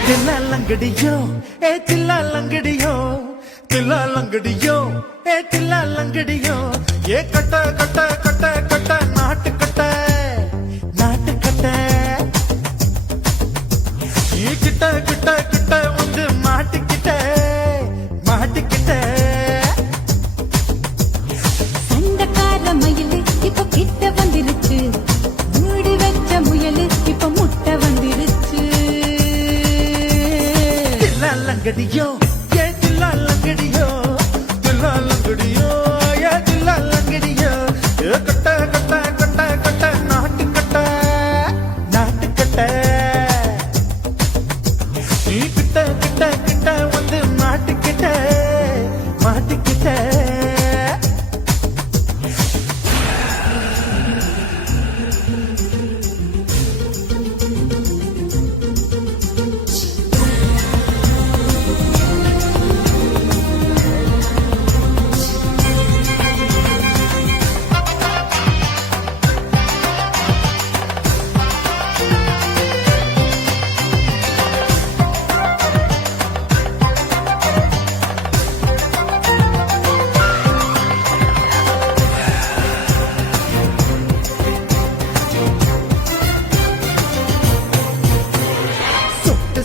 தில்லாலங்கடியோ ஏ தில்லாலங்கடியோ தில்லாலங்கடியோ ஏ தில்லாலங்கடியோ ஏ கட்ட கட்ட கட்ட கட்ட நாட்டு கட்ட நாட்டு கட்ட ஈ கிட்ட கிட்ட கிட்ட வந்து மாட்டிக்கிட்ட மாட்டிக்கிட்ட சண்டக்கார மயிலு இப்ப கிட்ட வந்துருச்சு மூடி வச்ச முயலு இப்ப முட்டை வந்துருச்சு தில்லாலங்கடியோ ஏ தில்லாலங்கடியோ தில்லாலங்கடியோ ஏ தில்லாலங்கடியோ ஏ கட்ட கட்ட கட்ட கட்ட நாட்டு கட்ட நாட்டு கட்ட நீ கிட்ட கிட்ட கிட்ட வந்து மாட்டிக்கிட்ட மாட்டிக்கிட்ட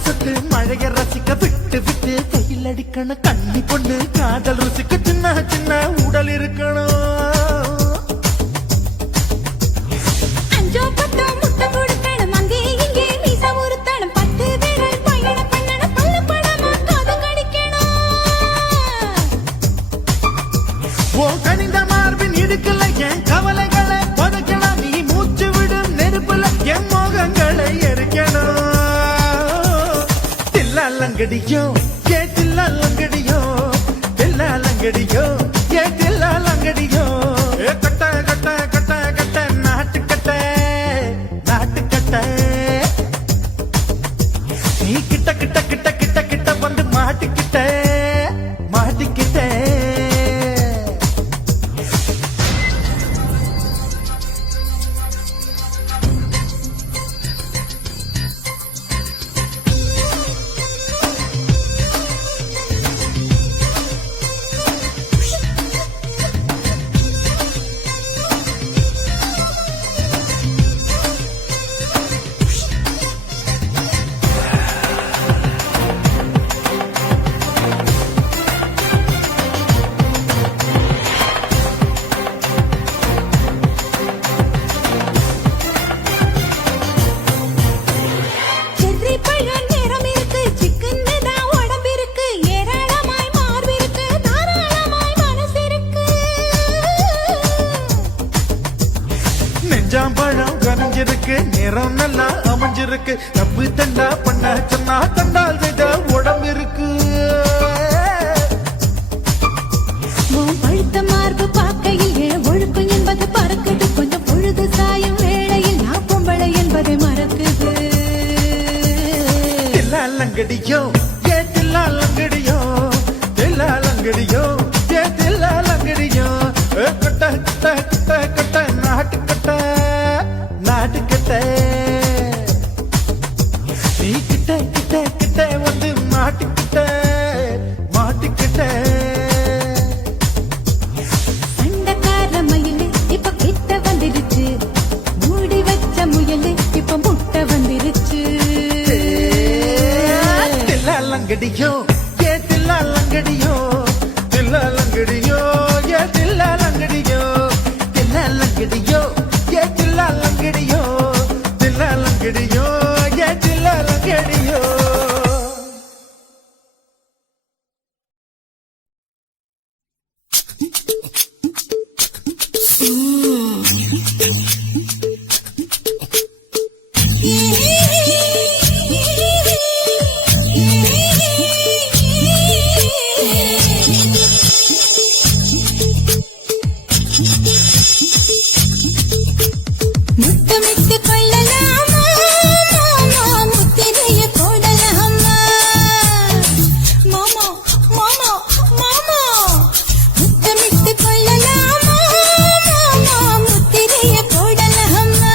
சுட்டு மழைய ரசிக்க விட்டு விட்டு கையில் அடிக்கணும் கண்ணி பொண்ணு காதல் ருசிக்க சின்ன சின்ன உடல் இருக்கணும் அஞ்சோ பத்தோ முட்டை கொடுக்கணும் அங்கே இங்கே மீச உருத்தணும் பத்து விரல் பயணம் பண்ணணும் பல்ல படமா காது கடிக்கணும் ஓ கனிந்த மார்பின் இடுக்கல என் கவலைகளை பதுக்கலாம் நீ மூச்சு விடும் நெருப்புல என் மோகங்களை எரிக்கணும் தில்லாலங்கடியோ ஏ தில்லாலங்கடியோ தில்லாலங்கடியோ ஏ தில்லாலங்கடியோ ஏ கட்ட கட்ட கட்ட கட்ட நாட்டு கட்ட நாட்டு கட்ட நீ கிட்ட கிட்ட கிட்ட கிட்ட கிட்ட வந்து மாட்டிக்கிட்ட மாட்டிக்கிட்ட செர்ரி பழம் நிறம் இருக்கு சிக்கன்னு தான் உடம்பு இருக்கு ஏராளமாய் மார்பு இருக்கு தாராளமாய் மனசு இருக்கு நெஞ்சாம்பழம் கரைஞ்சிருக்கு நிறம் நல்லா அமைஞ்சிருக்கு தப்பு தண்டா பண்ண சொன்னா தண்டால் செய்த உடம்பு இருக்கு உன் பழுத்த மார்பு பார்க்கையில் என் ஒழுக்கம் என்பது பறக்குது கொஞ்சம் பொழுது சாயும் வேளையில் நான் பொம்பளை என்பதை மறக்குது தில்லாலங்கடியோ ஏ தில்லாலங்கடியோ தில்லாலங்கடியோ ஏ தில்லாலங்கடியோ ஏ கட்ட கட்ட கட்ட கட்ட நாட்டு கட்ட நாட்டு கட்ட நீ கிட்ட கிட்ட கிட்ட வந்து மாட்டிக்கிட்ட மாட்டிக்கிட்ட சண்டக்கார மயிலு இப்ப கிட்ட வந்துருச்சு மூடி வச்ச முயலு இப்ப முட்டை வந்துருச்சு முத்தமிட்டு கொள்ளலாமா மாமா முத்திரைய போடலாமா மாமா மாமா மாமா முத்தமிட்டு கொள்ளலாமா மாமா முத்திரைய போடலாமா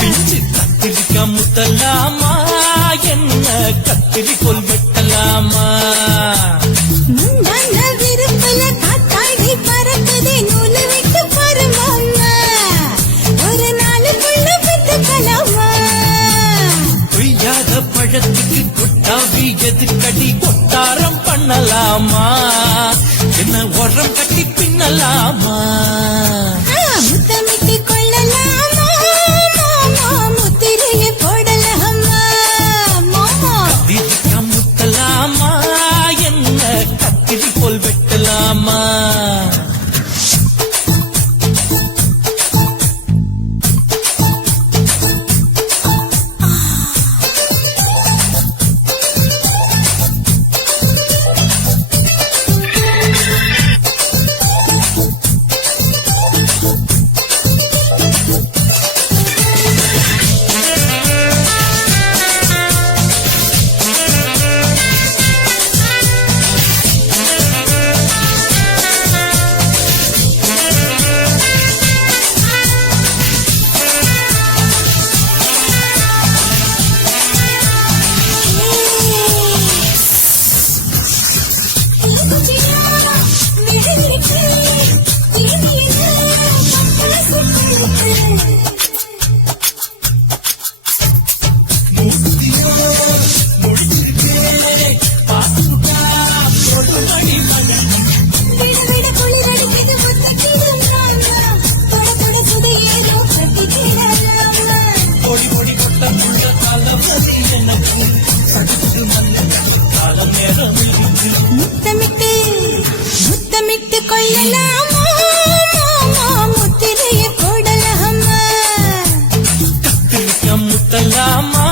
பிஞ்சு கத்திரிக்காய் முத்தலாமா என்ன கத்திரிக்கோல் வெட்டலாமா முந்தான விருப்பல காத்தாடி பறக்குதே நூலு விட்டு பருமாமா ஒரு நாளுக்குள்ள பெத்துக்கலாமா கொய்யாத பழத்துக்கு கொட்டாவி எதுக்கடி கொட்டாரம் பண்ணலாமா என்ன உரம் கட்டி பின்னலாமா முத்தமிட்டு கொள்ளலாமா மாமா முத்திரைய போடலாமா மாமா கத்திரிக்காய் முத்தலாமா என்ன கத்திரிக்கோல் வெட்டலாமா முத்தமிட்டு முத்தமிட்டு கொள்ளலாமா மாமா முத்திரைய போடலாமா கத்திரிக்காய் முத்தலாமா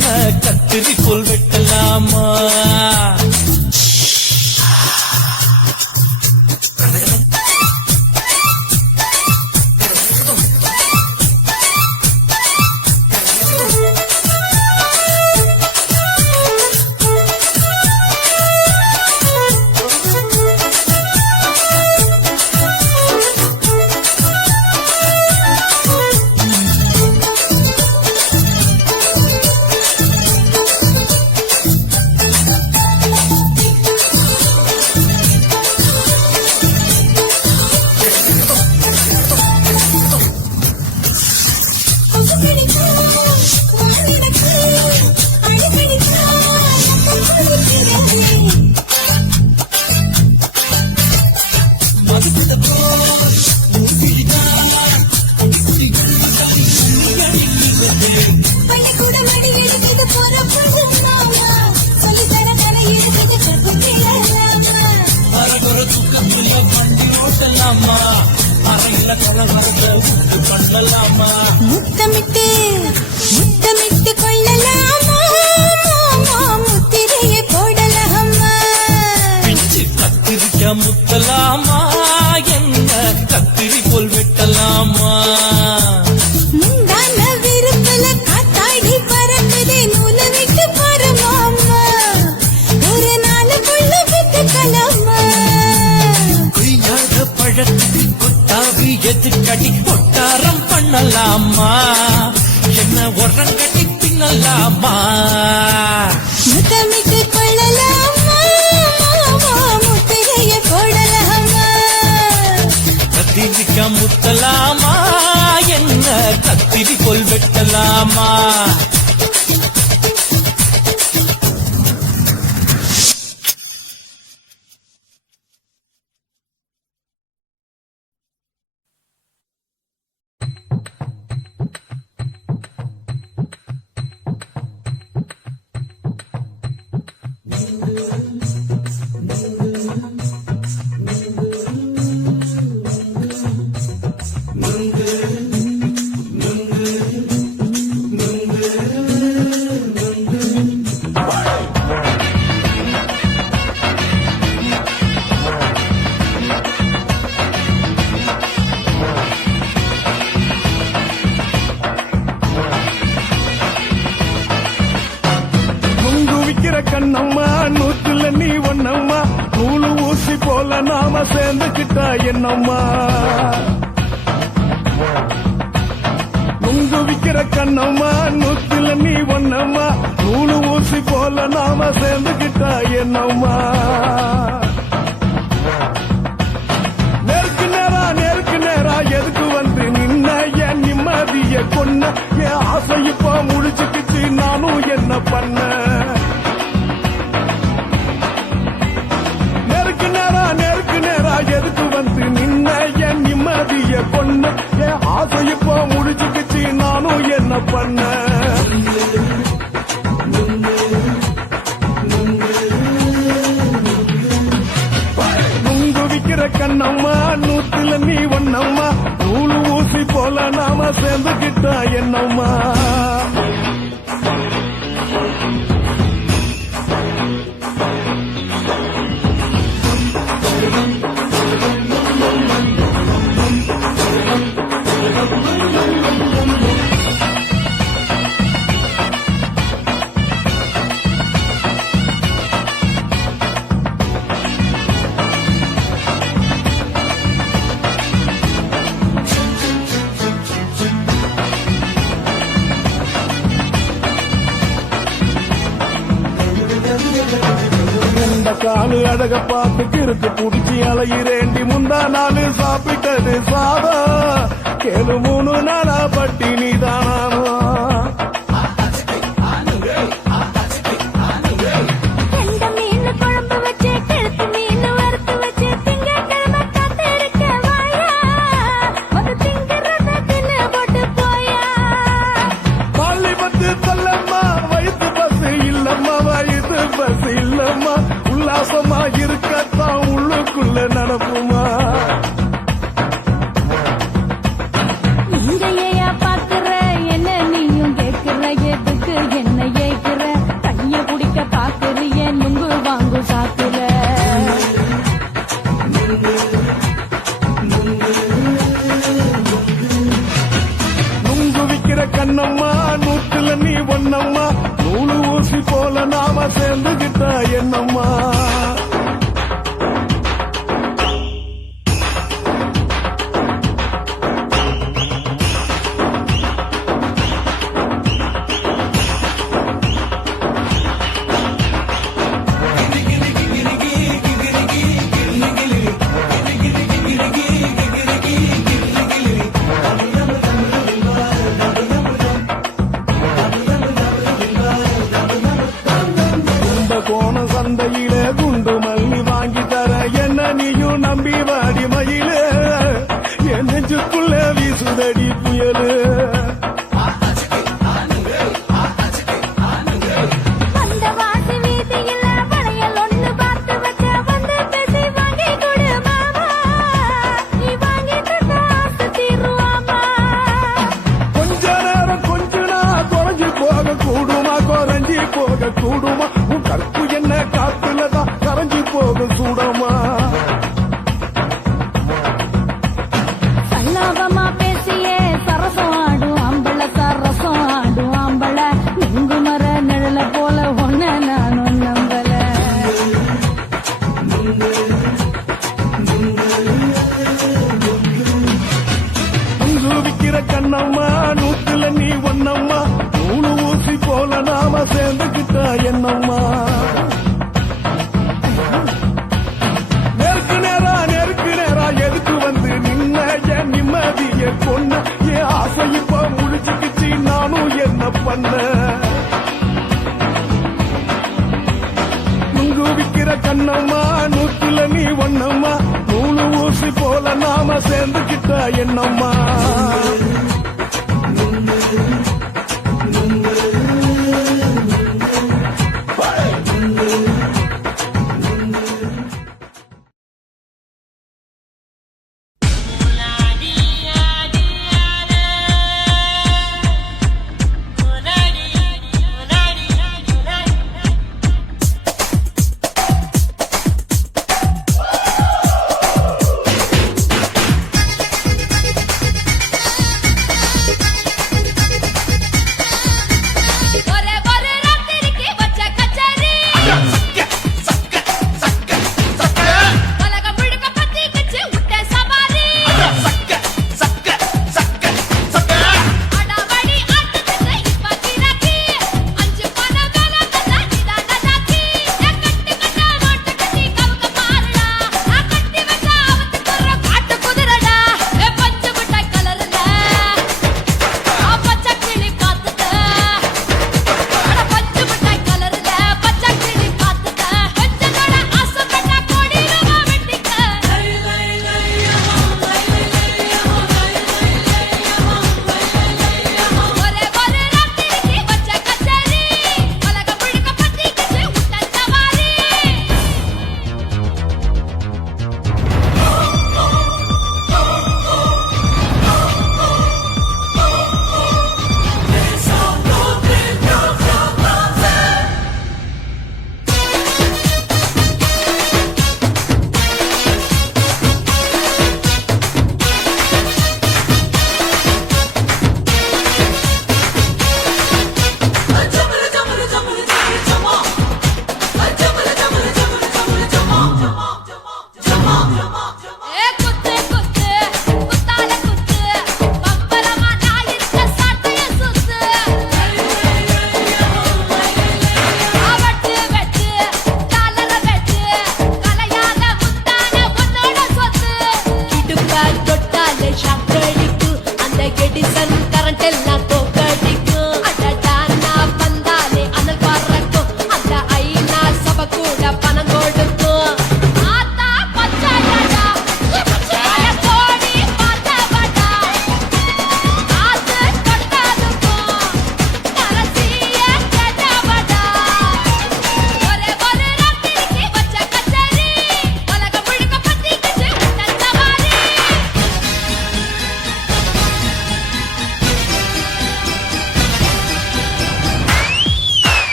என்ன கத்திரிக்கோல் வெட்டலாமா முத்தமிட்டு முத்தமிட்டு கொள்ளலாமா மாமா முத்திரைய போடலாமா பிஞ்சு கத்திரிக்காய் முத்தலாமா என்ன கத்திரிக்கோல் வெட்டலாமா முந்தான விருப்பல காத்தாடி பறக்குதே நூலு விட்டு பருமாமா ஒரு நாளுக்குள்ள பெத்துக்கலாமா கொய்யாத பழத்துக்கு கொட்டாவி எதுக்கடி கொட்டாரம் பண்ணலாமா என்ன உரம் கட்டி பின்னலாமா முத்தமிட்டு கொள்ளலாமா மாமா முத்திரைய போடலாமா கத்திரிக்காய் முத்தலாமா என்ன கத்திரிக்கோல் வெட்டலாமா கண்ணம்மா நூத்துல நீ ஒன்னம்மா நூலு ஊசி போல நாம சேர்ந்துக்கிட்டா என்னம்மா நுங்கு விக்கிற கண்ணம்மா நூத்துல நீ ஒன்னம்மா நூலு ஊசி போல நாம சேர்ந்துக்கிட்டா என்னம்மா நேருக்கு நேரா எதுக்கு வந்து நின்ன என் நிம்மதிய கொன்ன என் ஆசை இப்ப முடிச்சுக்கிச்சு நானும் என்ன பண்ண நேருக்கு நேரா எதுக்கு வந்து நின்ன என் நிம்மதிய கொன்ன என் ஆசை இப்ப முடிச்சுக்கிச்சு நானும் என்ன பண்ண கண்ணம்மா நூத்துல நீ ஒன்னம்மா நூலு ஊசி போல நாம சேர்ந்துக்கிட்டா என்னம்மா காலு அழக பார்த்து கிறுக்கு புடிச்சி அலையிறேண்டி முந்தா நாலு சாப்பிட்டது சாதம் கேளு 3 நாளா பட்டினி தானானோ உல்லாசமா இருக்கத்தான் உள்ளுக்குள்ள நடப்புமா நீங்க பாக்குற என்ன நீயும் கேட்கிற எதுக்கு என்ன ஏக்குற கைய குடிக்க பாக்குறிய நுங்கு வாங்கு சாக்குற நுங்கு விக்கிற கண்ணம்மா நூத்துல நீ ஒன்னம்மா நூலு ஊசி போல நாம சேர்ந்துகிட்டா என்னம்மா கோண சந்தையில குண்டு மல்லி வாங்கி தர என்ன நீயும் நம்பி வாடி மயில என் நெஞ்சுக்குள்ள வீசுதடி புயலு போக கூடுமா உன் கற்பு என்ன காத்துலதான் கரைஞ்சி போக சூடமா சல்லாபமா பேசியே சரசம் ஆடும் அம்பள சரசம் ஆடும் அம்பள நெங்கு மர நிழல போல ஒன்ன நானும் நம்பல நுங்கு விக்கிற கண்ணம்மா நூத்துல நீ ஒன்னம்மா நூலு ஊசி போல நாம சேர்ந்துக்கிட்டா என்னம்மா நேருக்கு நேரா எதுக்கு வந்து நின்ன என் நிம்மதிய கொன்ன என் ஆசை இப்ப முடிச்சுக்கிச்சு நானும் என்ன பண்ண நுங்கு விக்கிற கண்ணம்மா நூத்துல நீ ஒன்னம்மா நூலு ஊசி போல நாம சேர்ந்துக்கிட்டா என்னம்மா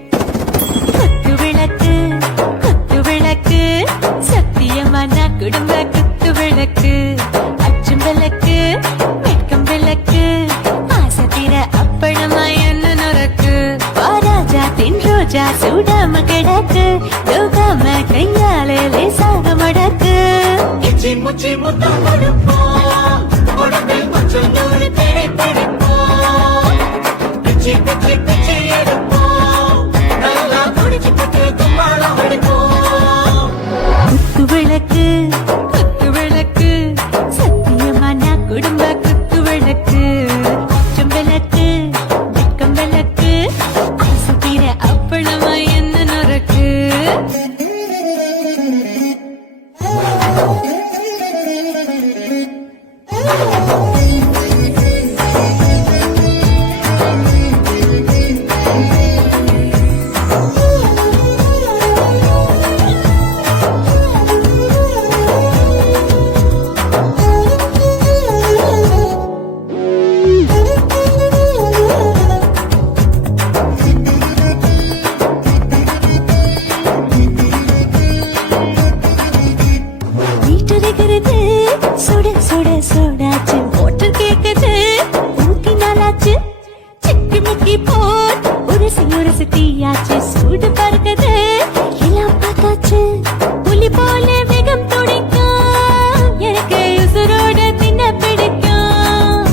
குத்து விளக்கு குத்து விளக்கு சத்தியமான குடும்ப குத்து விளக்கு அச்சும் விளக்கு வெட்கம் விளக்கு ஆசத்திர அப்பளமா என்ன நுறக்கு வாராஜா தின் ரோஜா சூடாம கிடக்கு தூக்காம கையாலே லேசாக மடக்கு இச்சி முச்சி முத்தம் கொடுப்போம் உடம்பில் மச்சம் நூறு தேடி பிடிப்போம் பிச்சி பிச்சி பிச்சி எடுப்போம் நல்லா குடிச்சு பட்டு கும்பாளம் அடிப்போம் குத்து விளக்கு குத்து விளக்கு சத்தியமான குடும்ப குத்து விளக்கு அச்சும் விளக்கு வெட்கம் விளக்கு ஆசத்திர அப்பளமா என்ன நுறக்கு வீட்டருகிறது சுட சுட சுடாச்சு மோட்டர் கேக்குது ஊத்தி நாளாச்சு சிக்கி முக்கி போட் உரசி தீயாச்சு சூடு பறக்குது எல்லாம் பார்த்தாச்சு புலி போல வேகம் துடிக்கும் எனக்கு உசுரோட தின்ன பிடிக்கும்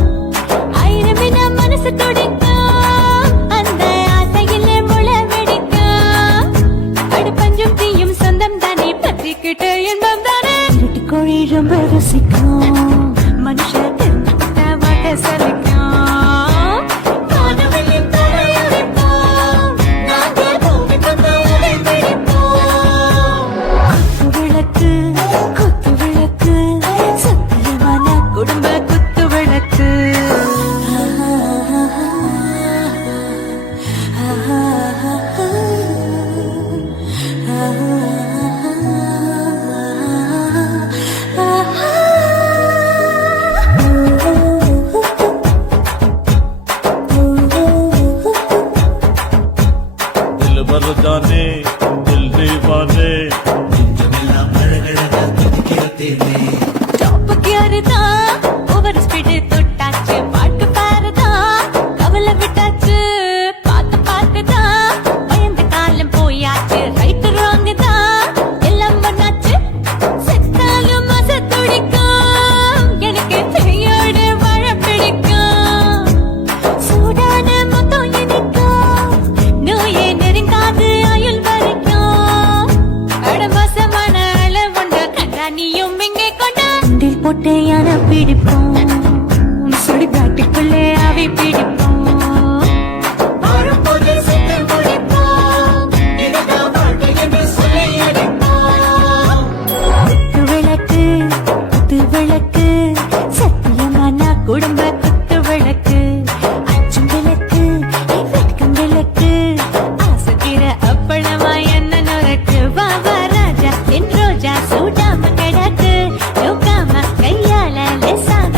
ஆயிரம் வினா மனசு துடிக்கும் அந்த ஆசையில முளை வெடிக்கும் அடுப்பஞ்சும் தீயும் சொந்தம் தானே பற்றிக்கிட்டு என்பம் தானே இருட்டு கோழி ரொம்ப ருசிக்கும் மனுஷன் தெரிஞ்சுக்கிட்ட வாட்ட சலிக்கும் வானவெளியின் தலையடிப்போம் நாங்கள் பூமி தந்த உடை பிடிப்போம் குத்து விளக்கு சத்தியமான குடும்ப குத்து விளக்கு दिल भर जाने दिल दीवाने நெஞ்சமெல்லாம் அழகழகா துடிக்கிறதேனே டாப்புக்கு யாருதான் ஓவர் ஸ்பீடு தொட்டாச்சு பாட்டு பாருதான் கவலை விட்டாச்சு பார்த்துதான் பயந்து காலம் போயாச்சு ரைட்டு ராங்கு தான் எல்லாம் பண்ணாச்சு செத்தாலும் மச துடிக்கும் எனக்கு செய்யோடு வாழ பிடிக்கும் சூடான மொத்தம் இனிக்கும் நோயே நெருங்காது ஆயுள் வரைக்கும் அடமோசமான அளவுண்ட கண்டானியும் இங்கே கொண்டா உண்டில் போட்டு யானை பிடிப்போம் சுடுகாட்டுக்குள்ளே அவை பிடிப்போம் வாழும்போது செத்து முடிப்போம் இதுதான் வாழ்க்கை என்று சொல்லி அடிப்போம் குத்து விளக்கு சத்தியமான குடும்ப குத்து விளக்கு அச்சும் விளக்கு வெட்கம் விளக்கு ஆசத்திர அப்பளமா என்ன நுறக்கு வாவா ராஜா தென் ரோஜா சூடாம கிடக்கு நோக்காம கையால லேசாக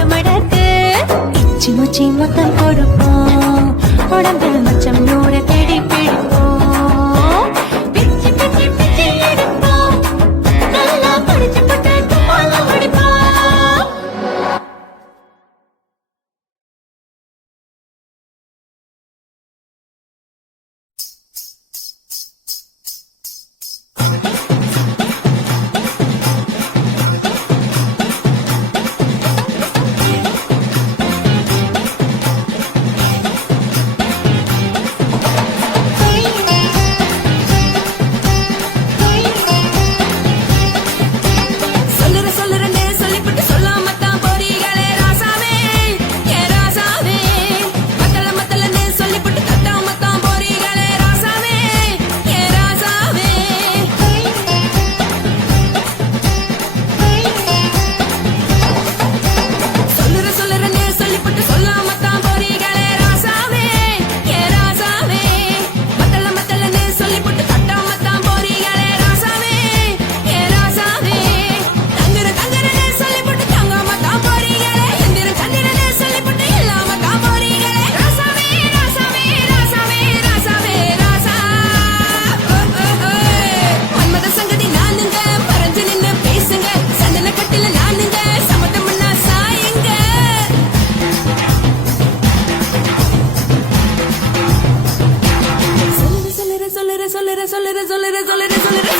சொல்லுறேன்னு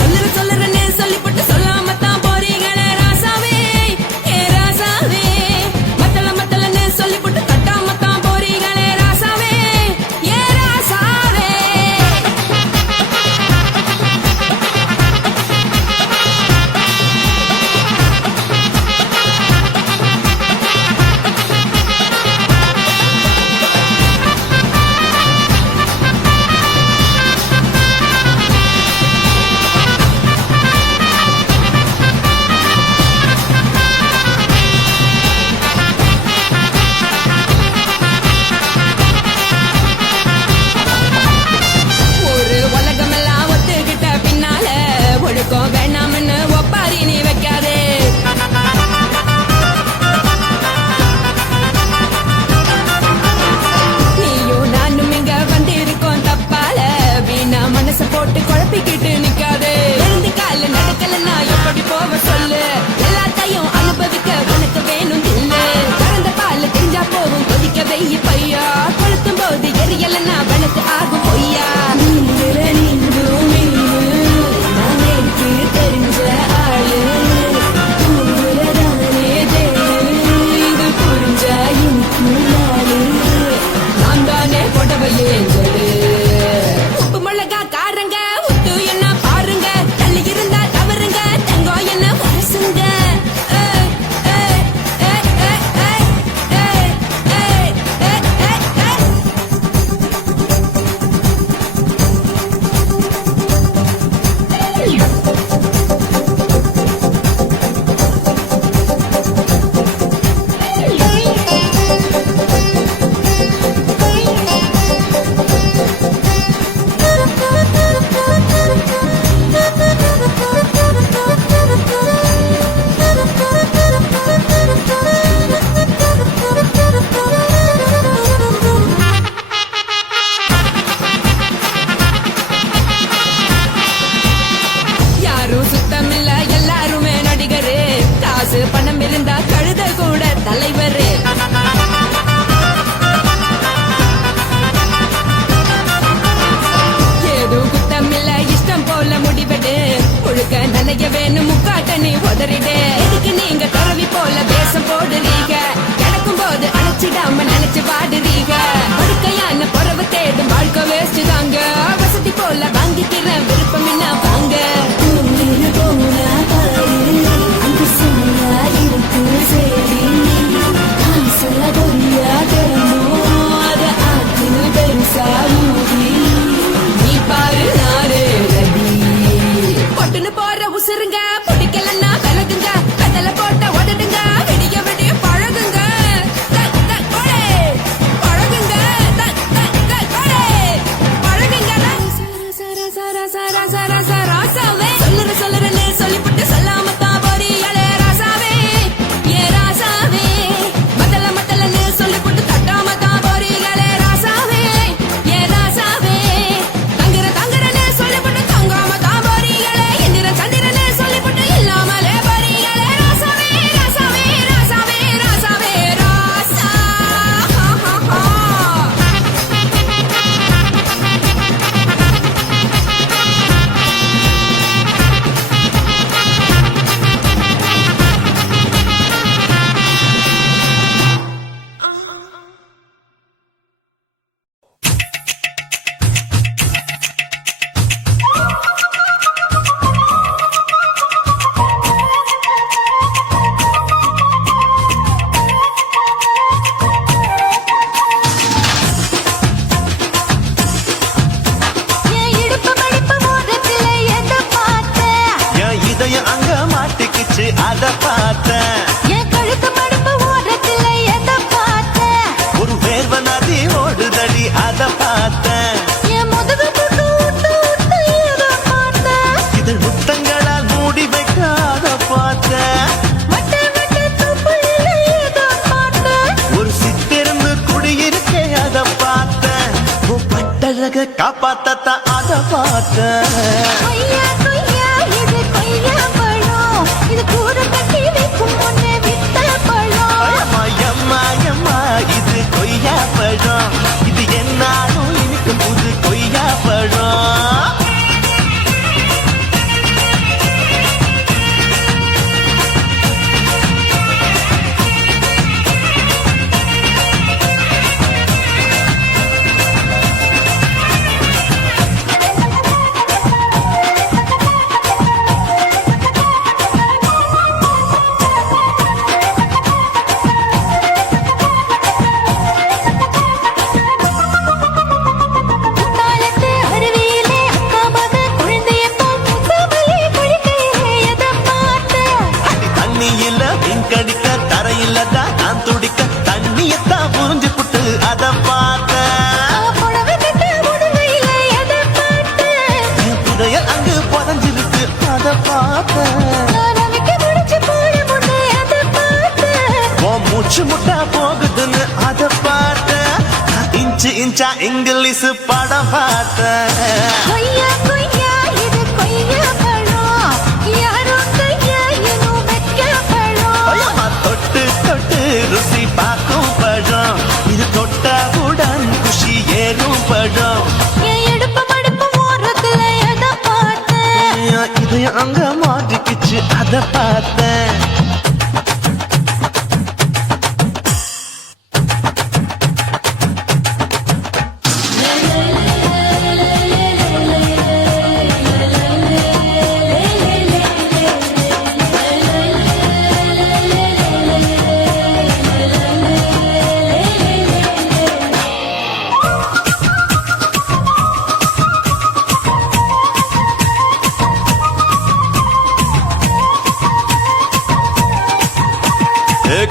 சொல்லிப்பட்டு சொல்லாம தான் போறீங்களே ராசாவே ஏ ராசாவே மத்தலன்னு சொல்லிப்பட்டு கட்டாம தான் போறீங்களே ராசாவே ஏ ராசாவே ஒரு உலகமெல்லாம் ஒத்துக்கிட்ட பின்னால ஒழுக்கம் வேணாம்னு ஒப்பாரி நீ வைக்காதே நீயும் நானும் இங்க வந்திருக்கோம் தப்பால வீணா மனச போட்டு குழப்பிக்கிட்டு நிக்காதே எழுந்து கால நடக்கலன்னா எப்படி போக சொல்லு எல்லாத்தையும் அனுபவிக்க உனக்கு வேணும் இல்ல கறந்த பால் தெரிஞ்சா போகும் கொதிக்க வெய்ய பையா கொளுத்தும் போது எரியலன்னா வனத்து ஆகும் பொய்யா தெரிஞ்ச ஆளு இது புரிஞ்ச நான் தானே புடவையே உப்பு மிளகா காரங்க உத்து என்ன பாருங்க தள்ளி இருந்தா தவறுங்க தங்கம் என்ன வரசுங்க யாரும் சுத்தமில்ல எல்லாருமே நடிகரு காசு பணம் இருந்தா கழுத கூட தலைவரு ஏதோ குத்தமில்ல இஷ்டம் போல முடிவெடு முழுக்க நனைய வேணும் முக்காட்ட நீ உதறிடு எதுக்கு நீங்க துறவி போல வேஷம் போடுறீங்க கிடக்கும் போது அணைச்சிடாம நினைச்சு பாடுறீங்க படுக்கையான புறவு தேடும் வாழ்க்கை வேஸ்ட் தாங்க வசதி போல வாங்கிக்கிற விருப்பம் என்ன வாங்க நீ பாரு நாரு ரவி பொட்டுன்னு போற உசுருங்க பிடிக்கலன்னா விலகுங்க கதல போட்ட உடடுங்க விடிய விடிய பழகுங்க பழகுங்க ராசாவே சொல்லுறேன்னு சொல்லிவிட்டு சொல்லாம தான் போறீங்களே ராசாவே ஏ ராசாவே மத்தலன்னு சொல்லிவிட்டு தட்டாம தான் போறீங்களே ராசாவே ஏ ராசாவே தங்குறேன்னு சொல்லிவிட்டு தங்காம தான் போறீங்களே எந்திரன் சந்திரன்னு சொல்லிவிட்டு இல்லாமலே போறீங்களே ராசாவே ராசாவே ராசாவே ராசாவே ராசா என் இடுப்பு மடிப்பு மோதிரத்துல எதை பார்த்தேன்? என் இதயம் அங்க மாட்டிக்கிச்சு அத பார்த்தேன் என் கழுத்து மடிப்பு ஓரத்துல எதை பார்த்தேன்? ஒரு வேர்வ நதி ஓடுதடி அத பார்த்தேன் என் முதுகு புட்டு விட்டு விட்டு எதை பார்த்தேன்? இதழ் முத்தங்களால் மூடி வைக்க அத பார்த்தேன் வட்ட வட்ட துப்புல எதை பார்த்தேன்? ஒரு சித்திருந்து குடியிருக்கே அத பார்த்தேன் உன் பட்டழக காப்பாத்தத்தான் அத பார்த்தேன் கொய்யா கொய்யா இது கொய்யா பழம், இது கூட கட்டி வைக்கும் முன்னே வித்த பழம். அம்மா, எம்மா, எம்மா, இது கொய்யா பழம் இது என்னாலும் இனிக்கும் புது கொய்யா பழம் இன்ச்சா இங்கிலீஷ் படம் பார்த்தேன். கொய்யா கொய்யா இது கொய்யா பழம் யாரும் கையா இன்னும் வைக்க பழம் ஐயம்மா, தொட்டு தொட்டு ருசி பார்க்கும் பழம். இது தொட்டவுடன் குஷி ஏறும் பழம். என் எடுப்பு மடுப்பு ஓரத்துல எதை பார்த்தேன் இது அங்க மாட்டிக்கிச்சு அத பார்த்தேன்.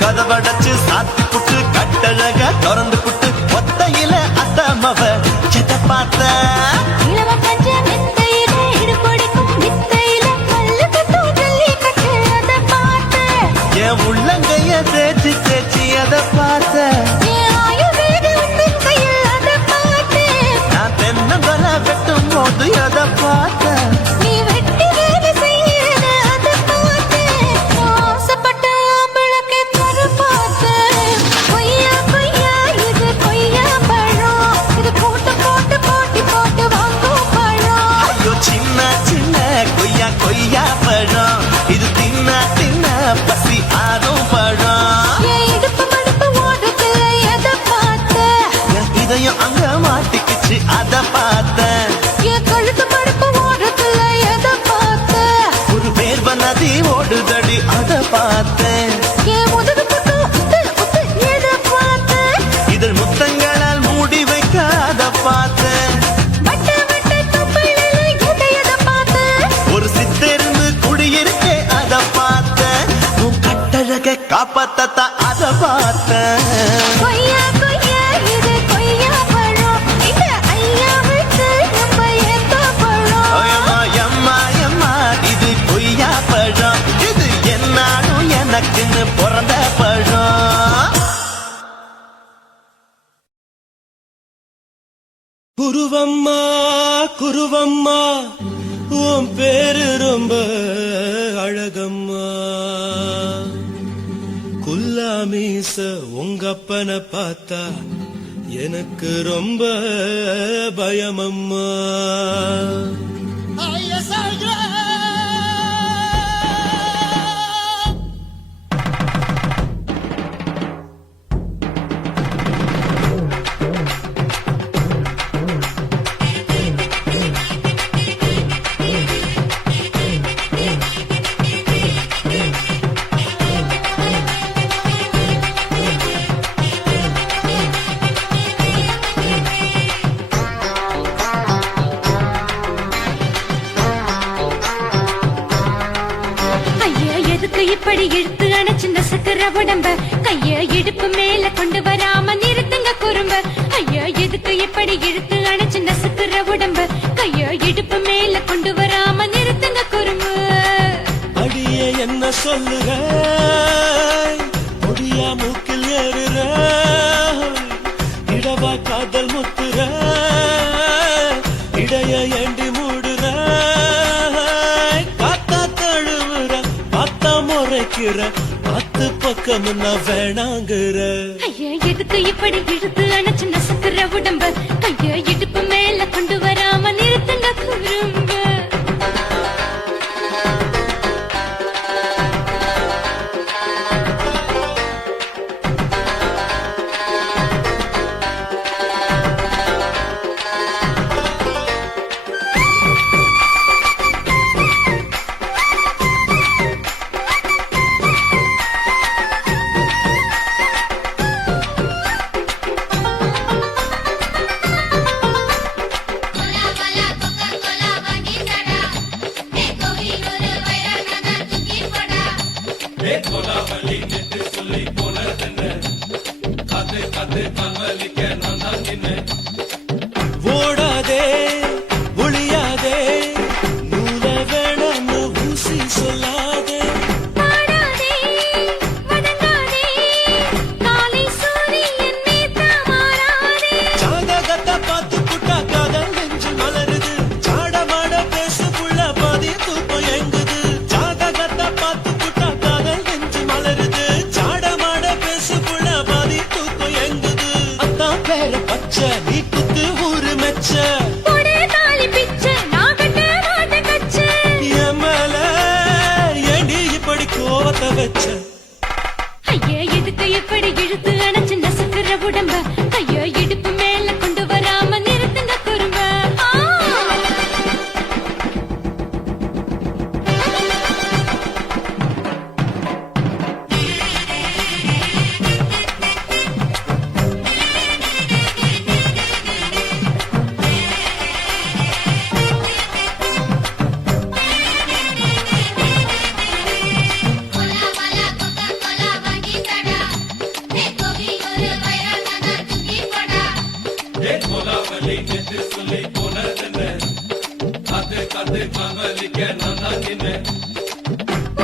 கதவடைச்சு சாத்தி புட்டு கட்டழக திறந்து புட்டு ஒத்தையில அத்தமவ எத பார்த்த. இளவ பஞ்ச மெத்தையில இடுபொடிக்கும் வித்தையில மல்லு கட்டும் ஜல்லி கட்டு அதை பார்த்தேன் என் உள்ளங்கைய தேய்ச்சி தேய்ச்சி அத பார்த்த. என் ஆயுர்வேத உண்பின் கையில் அதை பார்த்தேன் நான் தென்னங்கொலை வெட்டும் போது அத பார்த்த. நீ வெட்டி வேலை செய்யறது அதை பார்த்தேன் ஆசைப்பட்ட ஆம்பளுக்கு தர பார்த்தேன் கொய்யா கொய்யா இது கொய்யா பழம் இது போட்டு போட்டு போட்டி போட்டு வாங்கும் பழம் ஐயோ சின்ன சின்ன கொய்யா கொய்யா பழம். இது தின்ன தின்ன பசி ஆறும் பழம். என் இடுப்பு மடுப்பு ஓடுறதுல எதை பார்த்தேன் என் இதயம் அங்க மாட்டிக்கிச்சு அத பார்த்தேன். என் கழுத்து மடுப்பு ஓடுறதுல எதை பார்த்தேன் ஒரு வேர்வ நதி ஓடுதடி அத பார்த்தேன். என் முதுகு பக்கம் உத்து உத்து எதை பார்த்தேன் இதழ் முத்தங்களால் மூடி வைக்க அத பார்த்தேன். வட்ட வட்ட தொப்பையில எதை பார்த்தேன் ஒரு சித்தெரும்பு குடியிருக்கே அத பார்த்தேன். உன் கட்டழக காப்பாத்தத்தா அத பார்த்தேன். கொய்யா கொய்யா இது கொய்யா பழம் இந்த ஐயாவுக்கு நம்ம எந்த பழம் ஐயம்மா, எம்மா, எம்மா, இது கொய்யா பழம். இது என்னாலும் எனக்குன்னு பிறந்த பழம். குருவம்மா குருவம்மா உன் பேரு ரொம்ப அழகம்மா. குல்லாமீச உங்க அப்பனை பார்த்தா எனக்கு ரொம்ப பயமம்மா. ஐயா எதுக்கு இப்படி இழுத்து அணைச்சு நசுக்கிற உடம்ப கைய இடுப்பு மேல கொண்டு வராம நிறுத்துங்க குறும்ப ஐயா எதுக்கு இப்படி இழுத்து அணைச்சு நசுக்கிற உடம்ப கைய இடுப்பு மேல கொண்டு வராம நிறுத்துங்க குறும்பு அடியே என்ன சொல்லுற முடியா மூக்கில் ஏறுற இடவா காதல் முத்துற இடைய ஏண்டி மூடுற காத்தா தழுவுற பார்த்தா முறைக்கிற பத்து பக்கம் நான் வேணாங்குற. ஐயா எதுக்கு இப்படி இழுத்து அணைச்சு நசுக்கிற உடம்ப கைய இடுப்பு மேல கொண்டு வராம நிறுத்துங்க குறும்ப ஓடாதே ஒளியாதே நூல வேணான்னு ஊசி சொல்லாதே. பாடாதே வதங்காதே காலை சூரியன் மேத்த மாறாதே ஜாதக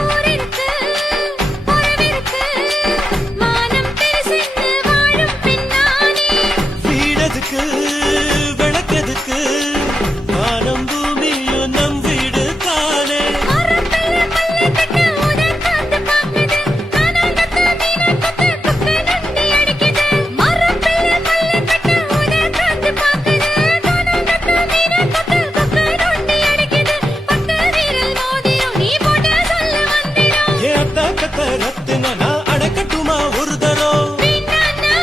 ஊரிருக்கு, உறவிருக்கு, மானம் பெருசென்று வாழும் பெண்ணானே. வீடதுக்கு விளக்கதுக்கு வானம் பூமியும் நம் வீடு தானே. மரத்துல மல்லி கட்டு உதர் காத்து பாக்குது, கானாங்கத்து மீனாங்கத்து குக்கு நொண்டி அடிக்குது. மரத்துல மல்லி கட்டு உதர் காத்து பாக்குது, கானாங்கத்து மீனாங்கத்து குக்கு நொண்டி அடிக்குது. பத்து விரல் மோதிரம் நீ போட்டு சொல்ல வந்திடும். ஏ அத்தா கத்த ரத்தின நான் அடக்கட்டுமா ஒரு தரம். வீணானா,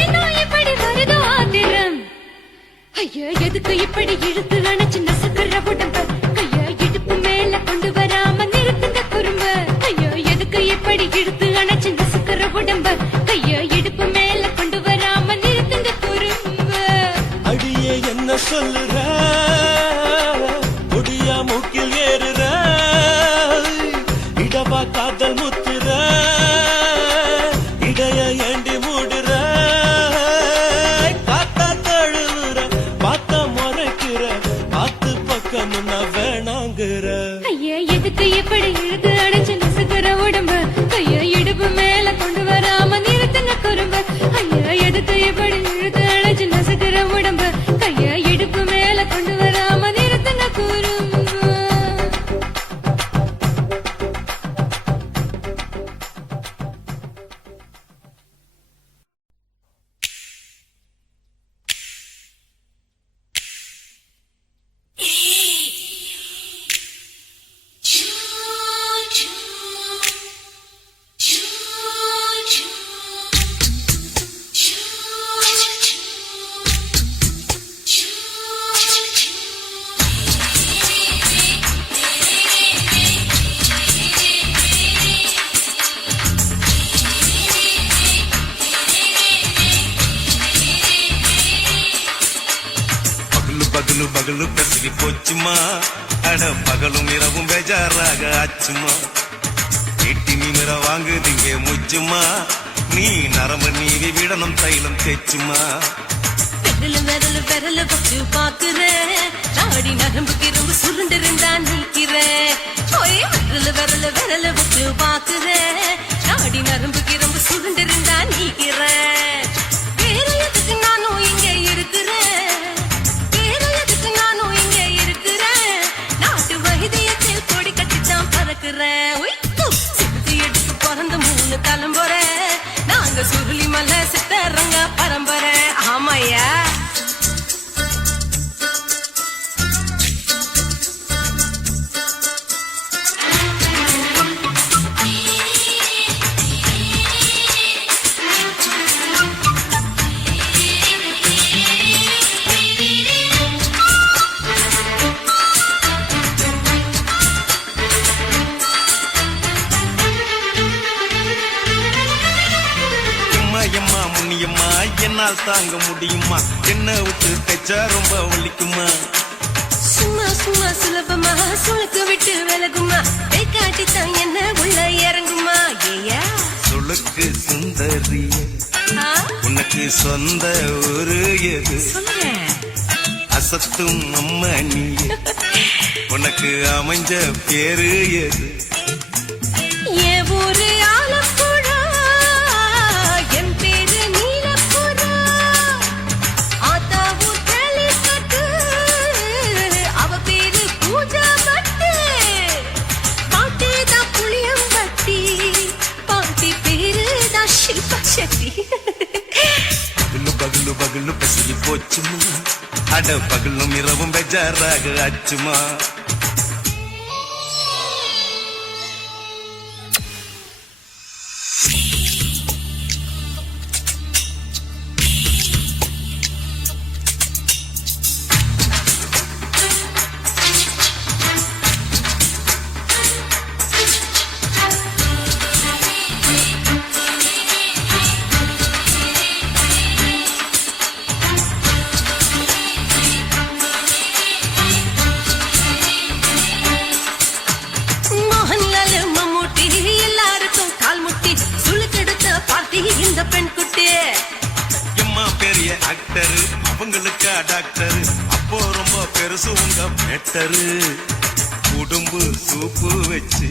ஏனோ இப்படி வருதோ ஆத்திரம். ஐயா, எதுக்கு இப்படி இழுத்து அணைச்சு நசுக்குற உடம்ப? கைய இடுப்பு மேல கொண்டு வராம நிறுத்துங்க குறும்ப. ஐயா, எதுக்கு இப்படி இழுத்து அணைச்சு நசுக்குற உடம்ப? கைய இடுப்பு மேல கொண்டு வராம நிறுத்துங்க குறும்ப. அடியே என்ன சொல்லுற ஒடியா மூக்கில் ஏறுற இடவா காதல் முத்துற இடைய ஏண்டி மூடுற காத்தா தழுவுற பார்த்தா முறைக்கிற பார்த்து பக்கம் நான் வேணாங்கிற. ஐயா, எதுக்கு இப்படி இழுத்து அணைச்சு நசுக்குற உடம்ப? கைய இடுப்பு மேல கொண்டு வராம நிறுத்துங்க குறும்ப. ஐயா, எதுக்கு இப்படி இழுத்து அணைச்சு நசுக்குற உடம்ப? கைய இடுப்பு மேல கொண்டு வராம நிறுத்துங்க குறும்ப. பகலு பகலு பகலு பெசகி போச்சுமா அட பகலும் இரவும் பேஜாராக ஆச்சுமா எட்டி நிமிர வாங்குதிங்க முச்சுமா நீ நரம்பு நீவி விடணும் தைலம் தேச்சுமா விரல விரல வச்சு பாக்குறேன் நாடி நரம்பு கிரம்பு சுருண்டு இருந்தா நீக்கிறேன் ஓய் விரல விரல வச்சு பாக்குறேன் நாடி நரம்பு கிரம்பு சுருண்டு இருந்தா நீக்கிறேன் வேற எதுக்கு நானும் இங்க இருக்கிறேன் வேற எதுக்கு நானும் இங்க இருக்கிறேன் நாட்டு வைத்தியத்தில் கொடி கட்டித்தான் பறக்குறேன் ஒய் சித்தி எடுத்து பிறந்த 3 தலைமுறை நாங்க சுருளி மலை சித்தரங்க பரம்பரை ஆமையா எம்மா முன்னியம்மா என்னால் தாங்க முடியுமா என்ன விட்டு தைச்சா ரொம்ப வலிக்குமா சும்மா சும்மா சுலபமா சுளுக்கு விட்டு விலகுமா கை காட்டித்தான் என்ன உள்ள இறங்குமா ஏயா சுளுக்கு சுந்தரி உனக்கு சொந்த ஊரு எது சொல்றேன் அசத்தும் அம்மா நீ உனக்கு அமைஞ்ச பேரு எது ஏ ஊரு ஆலப்புழா என் பேரு நீலப்புறா ஆத்தா ஊர் கேள்விப்பட்டு அவ பேரு பூஜா பட்டு பாட்டி தான் புளியம்பட்டி பாட்டி பேரு தான் ஷில்பா செட்டி பகலு பகலு பகலு பெசகி போச்சுமா அட பகலும் இரவும் பெஜாராக ஆச்சுமா ஆக்டர் அவங்களுக்கா டாக்டர் அப்போ ரொம்ப பெருசு உங்க பெட்டரு உடும்பு சூப்பு வச்சு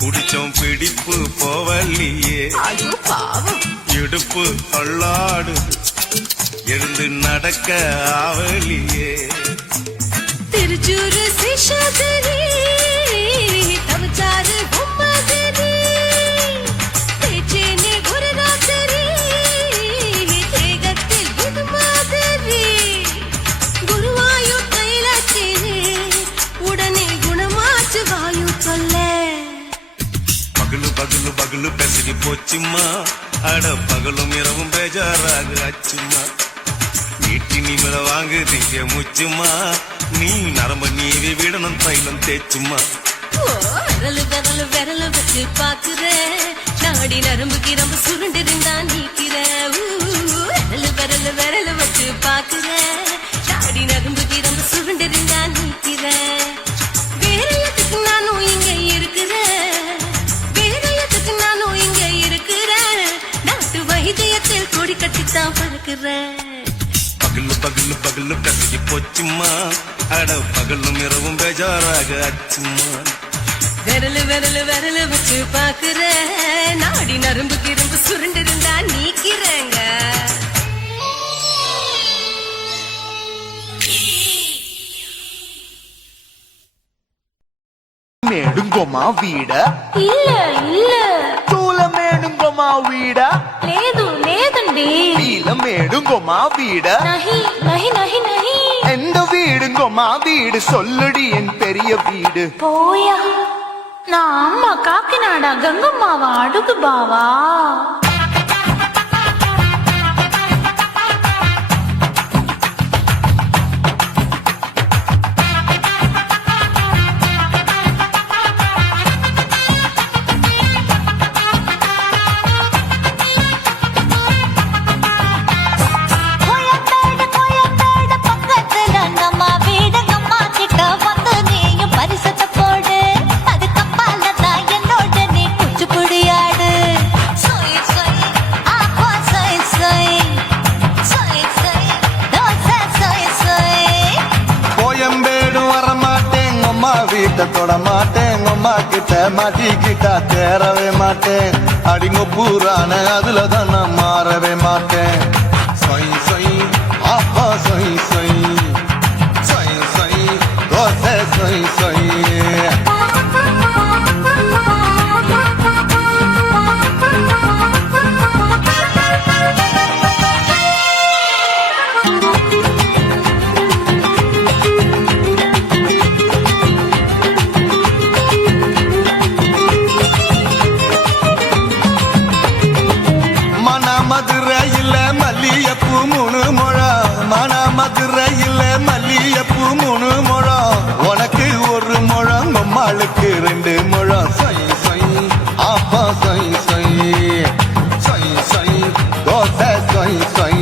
குடிச்சோம் பிடிப்பு போவல்லையே இடுப்பு தள்ளாடு எழுந்து நடக்க ஆவலியே திருச்சூரு சிஷாதிரி தவச்சாரு பொம்மதிரி தேச்சேனே குருராத்திரி தேகத்தில் இது மாதிரி குருவாயு கைலாச்சேனே உடனே குணமாச்சு வாயு சொல்ல பகலு பகலு பகலு பெசகி போச்சுமா அட பகலும் இரவும் பேஜாராக ஆச்சுமா நீட்டி நிமிர வாங்குதீங்க முச்சுமா நீ நரம்ப நீவி விடணும் தைலம் தேச்சுமா விரலு விரலு விரலு வச்சு பாக்குற நாடி நரம்பு கிரம்பு சுருண்டிருந்தா நீக்கிற விரலு விரலு விரலு வச்சு பாக்குற நாடி நரம்பு கிரம்பு சுருண்டிருந்தா நீக்கிற வேற எதுக்கு நானும் இங்க இருக்கிற வேற எதுக்கு நானும் இங்க இருக்கிற நாட்டு வைத்தியத்தில் கொடி கட்டித்தான் பறக்குற பகலு பகலு பகலு பெசகி போச்சுமா அட பகலும் இரவும் பேஜாராக ஆச்சுமா விரலு விரலு விரலு வச்சு பாக்குற நாடி நரம்பு கிரம்பு சுருண்டிருந்தா நீக்கிறேங்க మేడుంగోమా వీడ இல்ல இல்ல తూల మేడుంగోమా వీడ లేదు లేదండి నీల మేడుంగోమా వీడ నహి నహి నహి నహి எந்த வீடுங்கோமா வீடு சொல்லுடி என் பெரிய வீடு போயா நான் அம்மா காக்கிநாடா கங்கம்மாவா அడుகு பாவா வீட்டை தொட மாட்டேன் அம்மா கிட்ட மாட்டிக்கிட்டா தேரவே மாட்டேன் அடிங்க பூரான அதுல தான் நான் மாறவே மாட்டேன் சொய் சொய் அப்பா சொய் சொய் சொய் சொய் தோசை சொய் சொய் மல்லியப்பூ மூணு முழம் மன மதுரையில் மல்லியப்பூ மூணு முழம் உனக்கு ஒரு முழம் அம்மாளுக்கு 2 முழம் சொய் சொய் அப்பா சொய் சொய் சொய் சொய் தோசை சொய் சொய்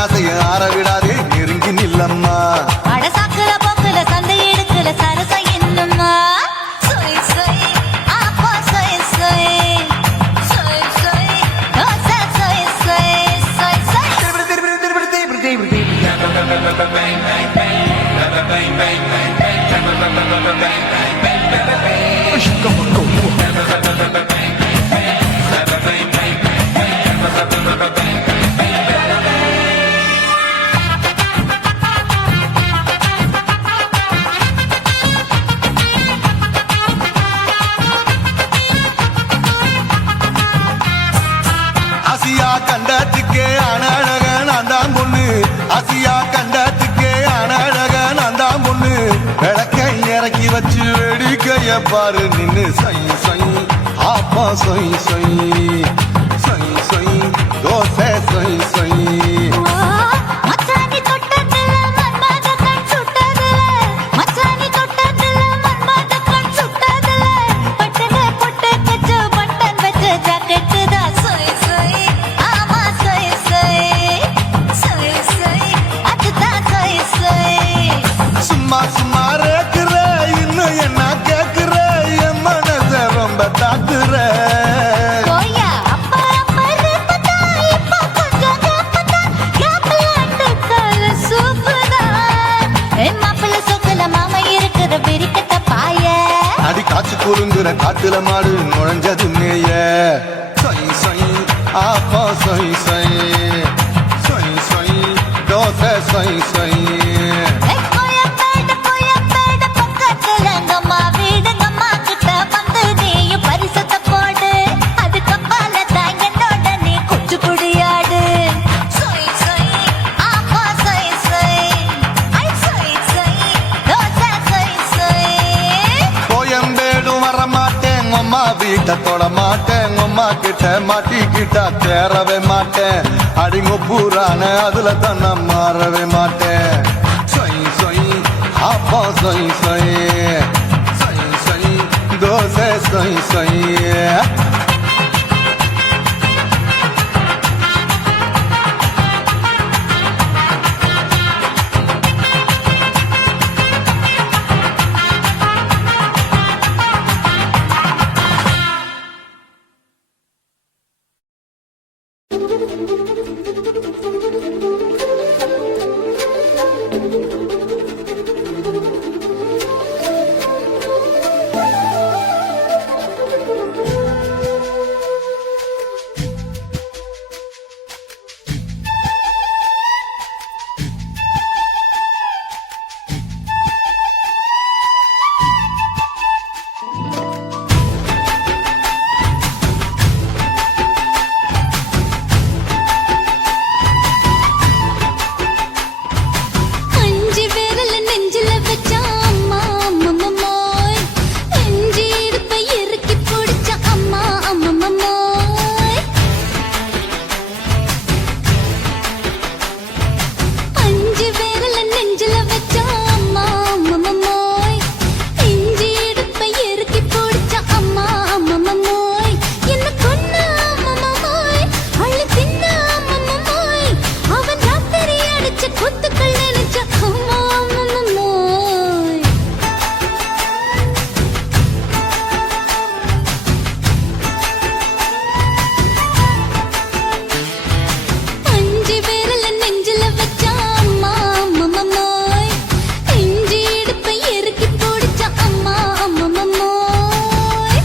ஆசைய ஆற விடாதே நெருங்கி நில்லம்மா அடசாக்குல போக்குல சந்தை எடுக்கல சரச என்னம்மா சொய் சொய் அப்பா சொய் சொய் சொய் சொய் தோசை சொய் சொய் சொய் சொய் ஆசியா கண்டத்துக்கே அனழக நான் தான் பொண்ணு ஆசியா கண்டத்துக்கே அனழக நான் தான் பொண்ணு விளக்கை இறக்கி வச்சு வேடிக்கைய பாரு நின்னு சொய் சொய் அப்பா சொய் சொய் சொய் சொய் தோசை சொய் சொய் அட காட்டுல மாடு நுழைஞ்சது மேய சொய் சொய் ஆப்பா சொய் சொய் சொய் சொய் தோசை சொய் சொய் கோயம்பேடு பக்கத்துல எங்கம்மா வீடு அம்மா கிட்ட வந்து நீயும் பரிசத்தை போடு அது கப்பால தான் என்னோட நீ குச்சி புடியாடு சொய் சொய் ஆப்பா சொய் சொய் ஐ சொய் சொய் தோசை சொய் சொய் கோயம்பேடு வர மாட்டேன் அம்மா வீட்டை தொட மாட்டேன் அம்மா கிட்ட மாட்டிக்கிட்டா தேரவே மாட்டேன் அடிங்க பூரான அதுல தான் நான் மாறவே மாட்டேன் சொய் சொய் ஆப்பா சொய் சொய் சொய் சொய் தோசை சொய் சொய் அஞ்சு விரல நெஞ்சில வச்சா அம்மா அம்மம்மோய் நெஞ்சு இடுப்பை இறுக்கி பிடிச்ச அம்மா அம்மம்மோய் அஞ்சு விரல நெஞ்சில வச்சா அம்மா அம்மம்மோய் நெஞ்சு இடுப்பை இறுக்கி பிடிச்ச அம்மா அம்மம்மோய் என்ன கொன்ன அம்மம்மோய் அள்ளி தின்ன அம்மம்மோய் அவன் ராத்திரி அடிச்ச கொத்துக்கள் நினைச்ச அம்மா அம்மம்மோய் அஞ்சு விரல நெஞ்சில வச்சா அம்மா அம்மம்மோய் நெஞ்சு இடுப்பை இறுக்கி பிடிச்ச அம்மா அம்மம்மோய்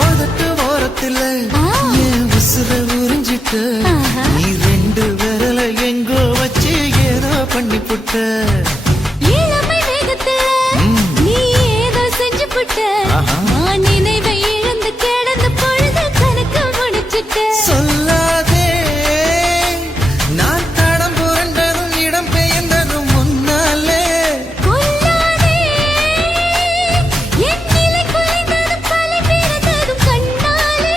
உதட்டு ஓரத்துல என் உசுர உறிஞ்சிட்ட நீ ரெண்டு விரல எங்கோ வச்சு ஏதோ பண்ணி புட்ட இளமை வேகத்துல நீ ஏதோ செஞ்சு புட்ட நான் நினைவை இழந்து கிடந்த பொழுது கணக்கு முடிச்சிட்ட சொல்லாதே நான் தடம் புரண்டதும் இடம் பெயர்ந்ததும் முன்னாலே கொல்லாதே என் நிலை குலைந்ததும் பல பிறந்ததும் கண்ணாலே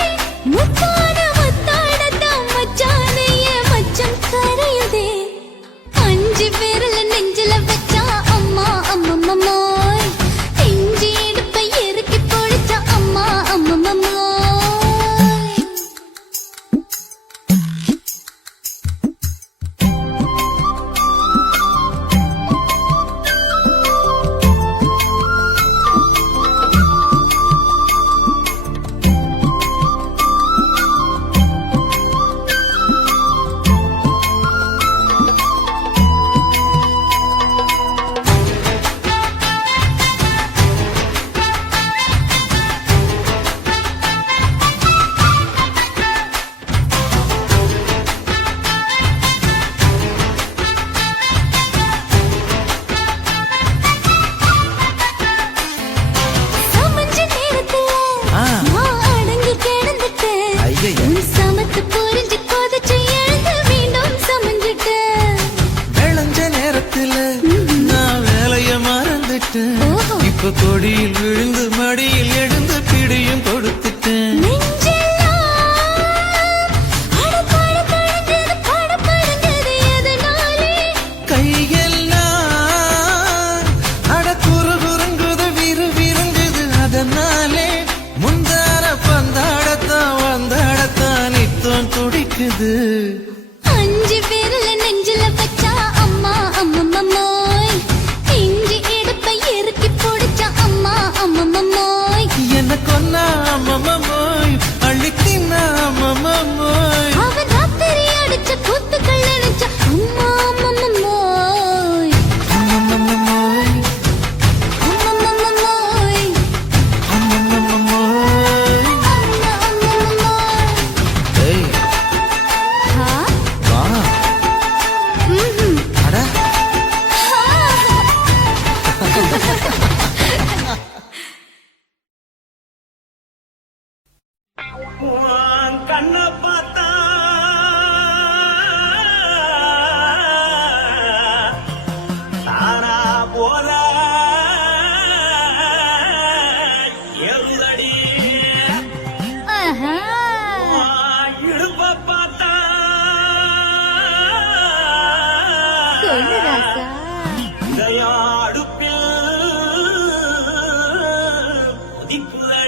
முத்தான முத்தாடத்தான் மச்சானைய மச்சம் கரையுதே அஞ்சு விரல நெஞ்சில வச்சா அம்மா அம்மம்மோய் நெஞ்சு இடுப்பை இறுக்கி பிடிச்ச அம்மா அம்மம்மோய் சமஞ்ச நேரத்துல நான் அடங்கி கிடந்துட்டேன் ஐயைய. உன் சமத்து புரிஞ்சு கொதிச்சு எழுந்து மீண்டும் சமஞ்சிட்டேன் விளைஞ்ச நேரத்துல நான் வேலைய மறந்துட்டேன் ஓஹோ. இப்ப கொடியில் விழுந்து மடியில் எழுந்து பிடியும் கொடுத்துட்டேன் நெஞ்செல்லாம் அடப்பாட பழஞ்சது படப்படஞ்சது எதனாலே கையெல்லாம் அட குறு குறுங்குது விறு விருங்குது அதனாலே முந்தார பந்தாடத்தான் வந்தாடத்தான்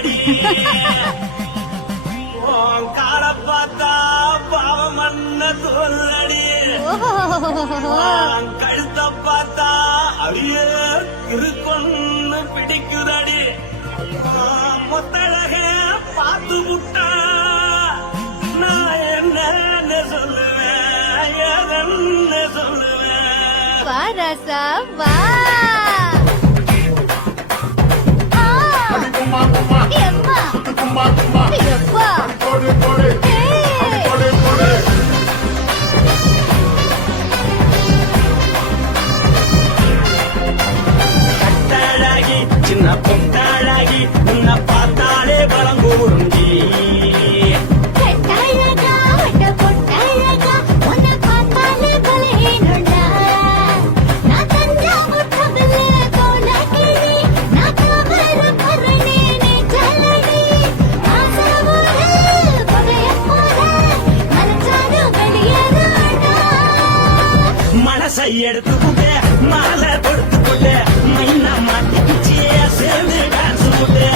சொல்லடி உன் கால பார்த்தா பாவம் மண்ண சொல்லடி உன் கழுத்த பார்த்தா அப்படியே இருக்குன்னு பிடிக்குதடி மொத்தழக பார்த்து விட்டா நான் என்ன சொல்லுவேன் ஏதன்னு சொல்லுவேன் வா ராசா வா எம்மா எப்பா கட்டாழாகி சின்ன பொட்டாழாகி உன்னை பார்த்தாலே பழங்கூருண்டி கெட்டழகா வட்ட பொட்டழகா உன்னை பார்த்தாலே பலேனுண்டா நான் தஞ்சாவூர் தமிழ கோலகிரி நான் காவர பரணி நெஞ்சலடி ஆசையோடு பகைய போல மனசார வெளியேறாடா மனசை எடுத்துக்கிட்டே மாலை கொடுத்துக்கிட்டே மைனா மாட்டிக்கிச்சே சேர்ந்து டான்ஸ் போட்டு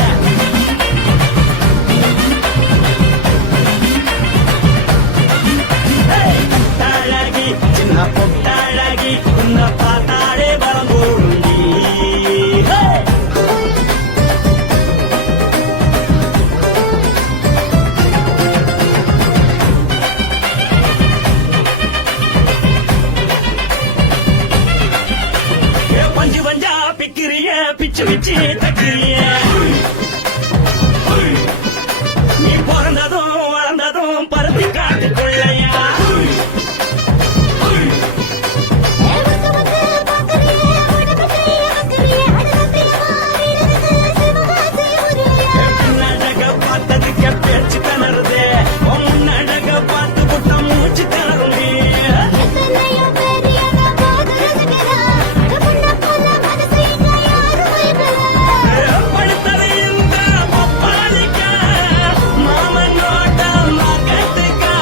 பொட்டாழகி சின்ன பொட்டாழகி உன்னை பார்த்தாலே பழங்கூருண்டி பஞ்சு பஞ்சா பிக்கிறிய பிச்சு பிச்சு தக்கிறிய நீ பிறந்ததும் வளர்ந்ததும் பருத்தி காட்டுக்குள்ளையா முன்னழக பார்த்ததுக்கு பேச்சு திணறுது உன் முன்னழக பார்த்து புட்ட மூச்சு திணறுது படுத்தது இந்த பப்பாளிக்கா மாமன் நோட்ட மகட்டுக்கா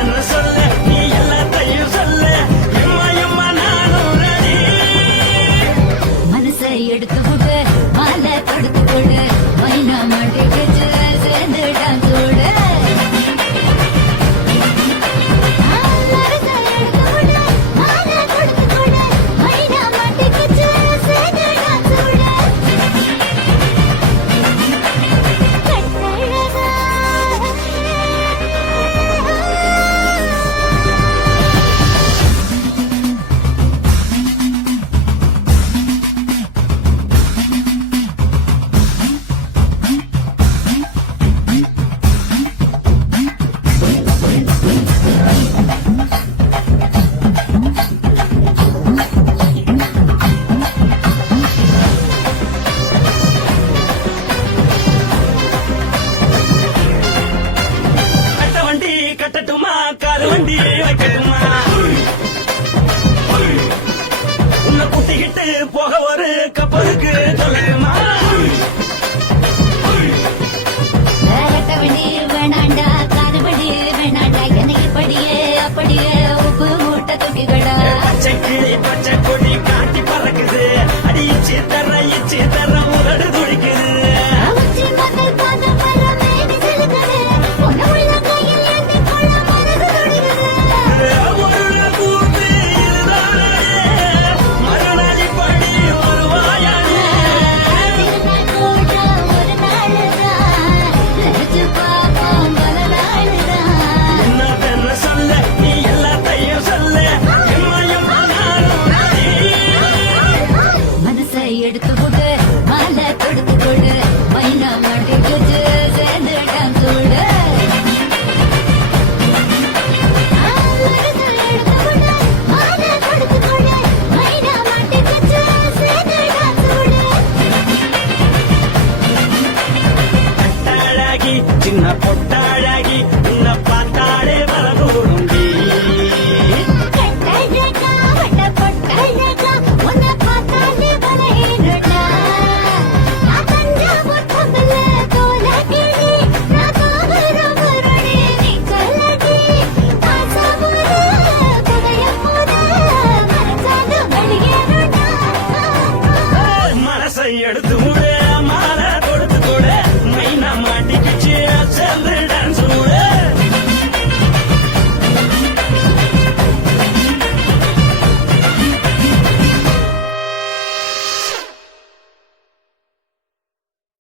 என்ன சொல்ல நீ எல்லாத்தையும் சொல்ல எம்மா எம்மா நானும் ரெடி மனசை எடுத்து விடு மாலை தொடுத்து கொடு மைனா மாட்டுக்கு சேர்ந்து டான்ஸ் விடு கட்ட வண்டி கட்டட்டுமா காது வண்டி வைக்கட்டுமா